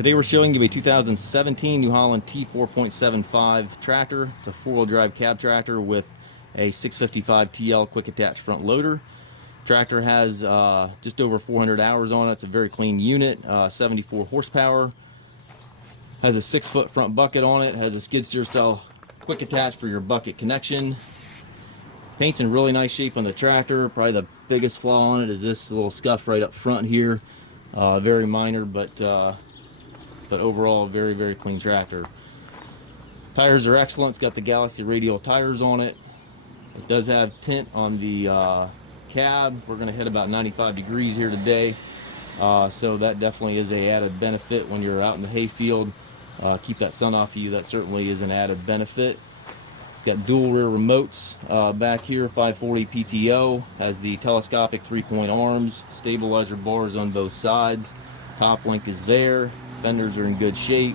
Today we're showing you a 2017 New Holland T4.75 tractor. It's a four-wheel drive cab tractor with a 655 TL quick attach front loader. Tractor has just over 400 hours on it. It's a very clean unit, 74 horsepower. Has a 6-foot front bucket on it. Has a skid steer style quick attach for your bucket connection. Paint's in really nice shape on the tractor. Probably the biggest flaw on it is this little scuff right up front here. Very minor, but overall very, very clean tractor. Tires are excellent. It's got the Galaxy Radial tires on it. It does have tint on the cab. We're going to hit about 95 degrees here today, so that definitely is a added benefit when you're out in the hayfield. Keep that sun off of you. That certainly is an added benefit. It's got dual rear remotes back here. 540 PTO. Has the telescopic 3-point arms. Stabilizer bars on both sides. Top link is there. Fenders are in good shape.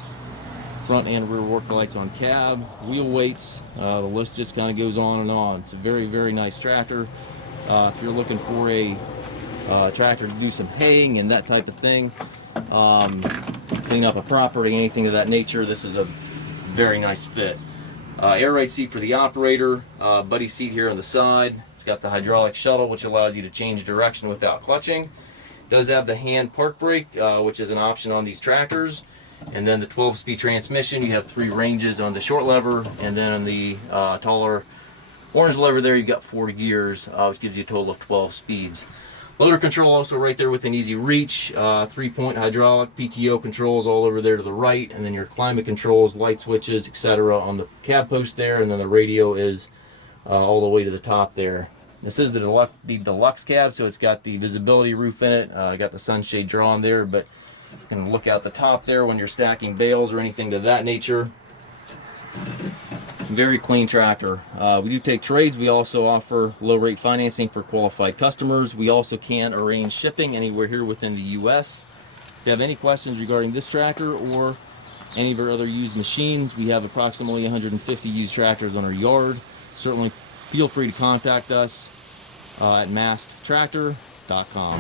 Front and rear work lights on cab. Wheel weights. The list just kind of goes on and on. It's a very, very nice tractor. If you're looking for a tractor to do some haying and that type of thing, clean up a property, anything of that nature, this is a very nice fit. Air ride seat for the operator. Buddy seat here on the side. It's got the hydraulic shuttle, which allows you to change direction without clutching. Does have the hand park brake, which is an option on these tractors, and then the 12-speed transmission. You have 3 ranges on the short lever, and then on the taller orange lever there you've got 4 gears, which gives you a total of 12 speeds. Loader control also right there within easy reach. 3-point hydraulic PTO controls all over there to the right, and then your climate controls, light switches, etc. on the cab post there, and then the radio is all the way to the top there. This is the Deluxe Cab, so it's got the visibility roof in it. Got the sunshade drawn there, but you can look out the top there when you're stacking bales or anything to that nature. Very clean tractor. We do take trades. We also offer low rate financing for qualified customers. We also can arrange shipping anywhere here within the US. If you have any questions regarding this tractor or any of our other used machines, we have approximately 150 used tractors on our yard. Certainly feel free to contact us at masttractor.com.